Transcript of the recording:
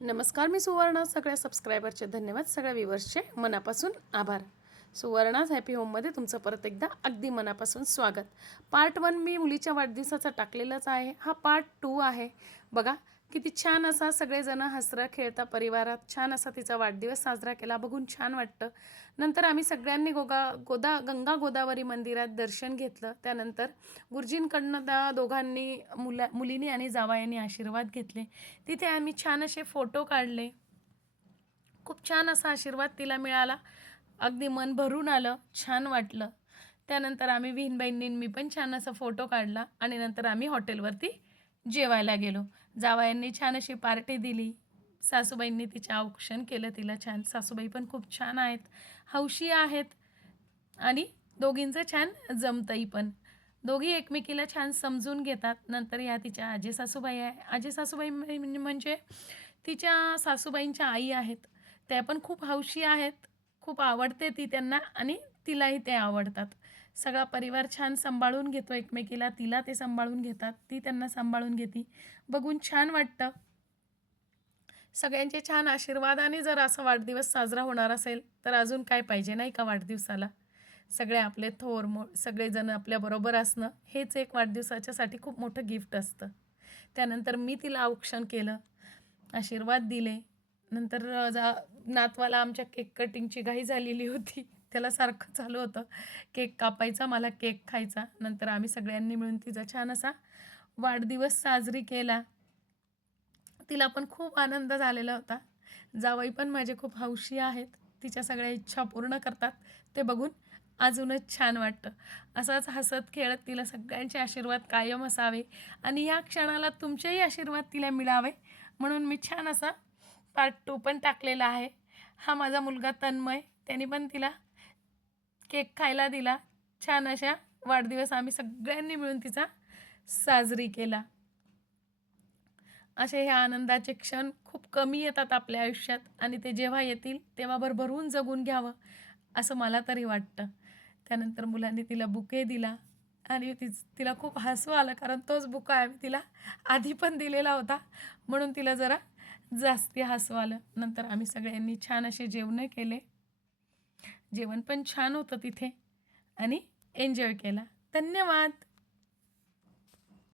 नमस्कार, मी सुवर्णा. सगळ्या सबस्क्रायबरचे धन्यवाद, सगळ्या व्ह्यूअर्सचे मनापासून आभार. सुवर्णाज हॅपी होममध्ये तुमचं परत एकदा अगदी मनापासून स्वागत. पार्ट 1 मी मुलीच्या वाढदिवसाचा टाकलेलाच आहे. हा पार्ट 2 आहे. बघा किती छान असा सगळेजण हसरा खेळता परिवारात छान असा तिचा वाढदिवस साजरा केला, बघून छान वाटतं. नंतर आम्ही सगळ्यांनी गंगा गोदावरी मंदिरात दर्शन घेतलं. त्यानंतर गुरुजींकडनं त्या दोघांनी मुलीनी आणि जावयाने आशीर्वाद घेतले. तिथे आम्ही छान असे फोटो काढले. खूप छान असा आशीर्वाद तिला मिळाला. अगदी मन भरून आलं, छान वाटलं. त्यानंतर आम्ही बहिणींनी मी पण छान असा फोटो काढला आणि नंतर आम्ही हॉटेलवरती जेवायला गेलो. जावयांनी छान अशी पार्टी दिली. सासूबाईंनी तिचे औक्षण केलं तिला छान. सासूबाई पण खूप छान आहेत, हौशी आहेत आणि दोघींचं छान जमतंही पण. दोघी एकमेकीला छान समजून घेतात. नंतर या तिच्या आजी सासूबाई आहे. आजी सासूबाई म्हणजे तिच्या सासूबाईंच्या आई आहेत. त्या पण खूप हौशी आहेत. खूप आवडते ती त्यांना आणि तिलाही ते आवडतात. सगळा परिवार छान सांभाळून घेतो एकमेकीला. तिला ते सांभाळून घेतात, ती त्यांना सांभाळून घेते. बघून छान वाटतं. सगळ्यांचे छान आशीर्वादाने जर असा वाढदिवस साजरा होणार असेल तर अजून काय पाहिजे नाही का वाढदिवसाला. सगळे आपले सगळेजण आपल्याबरोबर असणं हेच एक वाढदिवसाच्यासाठी खूप मोठं गिफ्ट असतं. त्यानंतर मी तिला औक्षण केलं, आशीर्वाद दिले. नंतर नातवाला आमच्या केक कटिंगची घाई झालेली होती. त्याला सारखं चालू होतं केक कापायचा, मला केक खायचा. नंतर आम्ही सगळ्यांनी मिळून तिचा छान असा वाढदिवस साजरी केला. तिला पण खूप आनंद झालेला होता. जावई पण माझे खूप हौशी आहेत. तिच्या सगळ्या इच्छा पूर्ण करतात. ते बघून अजूनच छान वाटतं. असंच हसत खेळत तिला सगळ्यांचे आशीर्वाद कायम असावे आणि या क्षणाला तुमचेही आशीर्वाद तिला मिळावे म्हणून मी छान असा पार्ट 2 पण टाकलेला आहे. हा माझा मुलगा तन्मय, त्याने पण तिला केक खायला दिला. छान अशा वाढदिवस आम्ही सगळ्यांनी मिळून तिचा साजरी केला. असे हे आनंदाचे क्षण खूप कमी येतात आपल्या आयुष्यात आणि ते जेव्हा येतील तेव्हा भरभरून जगून घ्यावं असं मला तरी वाटतं. त्यानंतर मुलांनी तिला बुके दिला आणि तिला खूप हसू आलं, कारण तोच बुका आम्ही तिला आधी पण दिलेला होता म्हणून तिला जरा जास्ती हसू आलं. नंतर आम्ही सगळ्यांनी छान असे जेवणं केले. जेवण पण छान होतं तिथे आणि एन्जॉय केला. धन्यवाद.